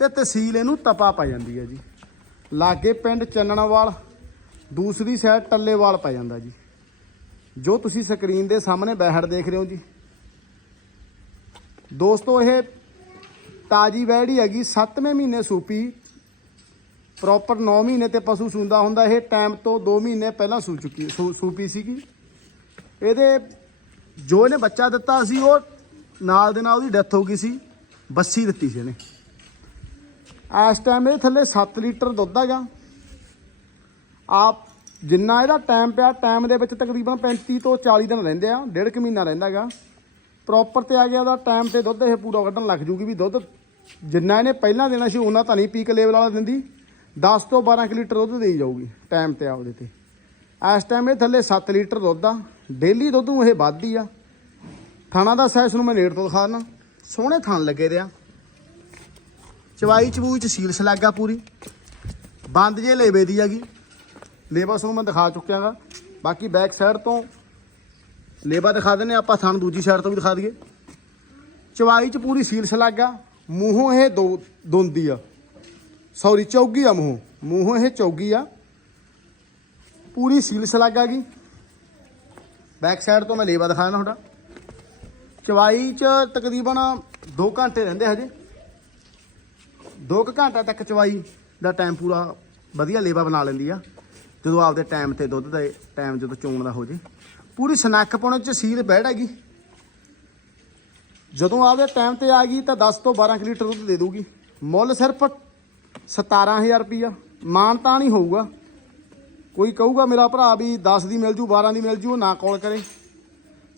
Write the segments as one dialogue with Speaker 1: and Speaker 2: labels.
Speaker 1: ਤੇ ਤਹਿਸੀਲ ਇਹਨੂੰ ਤਪਾ ਪੈ ਜਾਂਦੀ ਹੈ ਜੀ। ਲਾਗੇ ਪਿੰਡ ਚੰਨਣਵਾਲ, ਦੂਸਰੀ ਸਾਈਡ ਟੱਲੇਵਾਲ ਪੈ ਜਾਂਦਾ ਜੀ। ਜੋ ਤੁਸੀਂ ਸਕਰੀਨ ਦੇ ਸਾਹਮਣੇ ਬੈਹੜ ਦੇਖ ਰਹੇ ਹੋ ਜੀ। ਦੋਸਤੋ, ਇਹ ਤਾਜੀ ਵੈੜੀ ਹੈਗੀ 7ਵੇਂ ਮਹੀਨੇ ਸੂਪੀ। ਪ੍ਰੋਪਰ 9 ਮਹੀਨੇ ਤੇ ਪਸ਼ੂ ਸੂੰਦਾ ਹੁੰਦਾ, ਇਹ ਟਾਈਮ ਤੋਂ 2 ਮਹੀਨੇ ਪਹਿਲਾਂ ਸੂ ਚੁੱਕੀ, ਸੂ- ਸੂਪੀ ਸੀਗੀ। ਇਹਦੇ ਜੋ ਇਹਨੇ ਬੱਚਾ ਦਿੱਤਾ ਸੀ, ਉਹ ਨਾਲ ਦੇ ਨਾਲ ਉਹਦੀ ਡੈਥ ਹੋ ਗਈ ਸੀ, ਬੱਸੀ ਦਿੱਤੀ ਸੀ ਇਹਨੇ। ਇਸ ਟਾਈਮ ਇਹ ਥੱਲੇ 7 ਲੀਟਰ ਦੁੱਧ ਹੈਗਾ। ਆਪ ਜਿੰਨਾ ਇਹਦਾ ਟਾਈਮ ਪਿਆ ਟਾਈਮ ਦੇ ਵਿੱਚ ਤਕਰੀਬਨ 35 ਤੋਂ 40 ਦਿਨ ਰਹਿੰਦੇ ਆ, ਡੇਢ ਕੁ ਮਹੀਨਾ ਰਹਿੰਦਾ ਹੈਗਾ। ਪ੍ਰੋਪਰ ਤੇ ਆ ਗਿਆ ਉਹਦਾ ਟਾਈਮ ਤੇ ਦੁੱਧ, ਇਹ ਪੂਰਾ ਕੱਢਣ ਲੱਗ ਜੂਗੀ ਵੀ ਦੁੱਧ। ਜਿੰਨਾ ਇਹਨੇ ਪਹਿਲਾਂ ਦੇਣਾ ਸੀ ਉਹਨਾਂ ਤਾਂ ਨਹੀਂ ਪੀਕ ਲੈਵਲ ਵਾਲਾ ਦਿੰਦੀ। 10 ਤੋਂ 12 ਕੁ ਲੀਟਰ ਦੁੱਧ ਦੇਈ ਜਾਊਗੀ ਟਾਈਮ ਤੇ ਆ ਉਹਦੇ ਤੇ। ਇਸ ਟਾਈਮ ਇਹ ਥੱਲੇ 7 ਲੀਟਰ ਦੁੱਧ ਆ। ਡੇਲੀ ਦੁੱਧ ਨੂੰ ਇਹ ਵੱਧਦੀ ਆ। ਥਾਣਾ ਦਾ ਸਾਈਜ਼ ਨੂੰ ਮੈਂ ਨੇੜ ਤੋਂ ਦਿਖਾ ਦਿੰਦਾ ਸੋਹਣੇ ਥਣ ਲੱਗੇ ਦੇ ਆ। ਚਵਾਈ ਚਬੂਈ ਚ ਸੀਲ ਸਲਾਗਾ ਪੂਰੀ। ਬੰਦ ਜੇ ਲੇਵੇ ਦੀ ਹੈਗੀ। ਲੇਵਾ ਨੂੰ ਮੈਂ ਦਿਖਾ ਚੁੱਕਿਆਗਾ। ਬਾਕੀ ਬੈਕ ਸਾਈਡ ਤੋਂ ਲੇਵਾ ਦਿਖਾ ਦਿੰਨੇ ਆਪਾਂ ਥਣ ਦੂਜੀ ਸਾਈਡ ਤੋਂ ਵੀ ਦਿਖਾ ਦਈਏ। ਚਵਾਈ ਚ ਪੂਰੀ ਸੀਲ ਸਲਾਗਾ। ਮੂੰਹੋਂ ਇਹ ਦੋ ਦੋਂਦੀ ਆ। ਸੌਰੀ ਚੌਗੀ ਆ ਮੂੰਹੋਂ। ਮੂੰਹੋਂ ਇਹ ਚੌਗੀ ਆ। ਪੂਰੀ ਸੀਲ ਸਲਾਗਾ ਗਈ ਬੈਕ ਸਾਈਡ ਤੋਂ ਮੈਂ ਲੇਵਾ ਦਿਖਾ ਦਿੰਦਾ ਤੁਹਾਡਾ। ਚਵਾਈ ਚ ਤਕਰੀਬਨ 2 ਘੰਟੇ ਰਹਿੰਦੇ ਹਜੇ। 2 ਘੰਟਾ ਤੱਕ ਚਵਾਈ ਦਾ ਟਾਈਮ ਪੂਰਾ ਵਧੀਆ ਲੇਵਾ ਬਣਾ ਲੈਂਦੀ ਆ। ਜਦੋਂ ਆਪਦੇ ਟਾਈਮ ਤੇ ਦੁੱਧ ਦਾ ਟਾਈਮ ਜਦੋਂ ਚੋਣ ਦਾ ਹੋ ਜੇ। ਪੂਰੀ ਸਨੱਖ ਪਾਉਣੇ ਚ ਸੀਲ ਬੈੜ ਹੈਗੀ। ਜਦੋਂ ਆਪਦੇ ਟਾਈਮ ਤੇ ਆ ਗਈ ਤਾਂ 10 ਤੋਂ 12 ਕੁ ਲੀਟਰ ਦੁੱਧ ਦੇ ਦੂਗੀ ਮੁੱਲ ਸਿਰਫ 17000 ਰੁਪਈਆ। ਮਾਨ ਤਾਂ ਨਹੀਂ ਹੋਊਗਾ। ਕੋਈ ਕਹੂਗਾ ਮੇਰਾ ਭਰਾ ਵੀ 10 ਦੀ ਮਿਲ ਜੂ 12 ਦੀ ਮਿਲ ਜੂ, ਉਹ ਨਾ ਕਾਲ ਕਰੇ।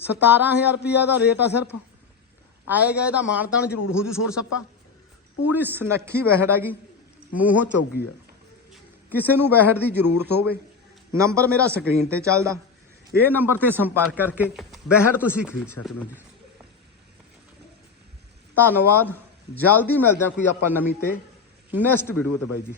Speaker 1: 17000 ਰੁਪਈਆ ਦਾ ਰੇਟ ਆ ਸਿਰਫ। ਆਏਗਾ ਇਹਦਾ ਮਾਨਤਾਨ ਜ਼ਰੂਰ ਹੋ ਜੂ ਸੋੜ ਸੱਪਾ। ਪੂਰੀ ਸਨੱਖੀ ਵਹਿੜ ਹੈਗੀ, ਮੂੰਹੋਂ ਚੌਗੀ ਆ। ਕਿਸੇ ਨੂੰ ਵਹਿੜ ਦੀ ਜ਼ਰੂਰਤ ਹੋਵੇ, ਨੰਬਰ ਮੇਰਾ ਸਕਰੀਨ ਤੇ ਚੱਲਦਾ। ਇਹ ਨੰਬਰ ਤੇ ਸੰਪਰਕ ਕਰਕੇ ਵਹਿੜ ਤੁਸੀਂ ਖਰੀਦ ਸਕਦੇ ਹੋ ਜੀ। ਧੰਨਵਾਦ, ਜਲਦੀ ਮਿਲਦੇ ਹਾਂ ਕੋਈ ਆਪਾਂ ਨਵੀਂ ਤੇ ਨੈਕਸਟ ਵੀਡੀਓ ਤੇ ਬਾਈ ਜੀ।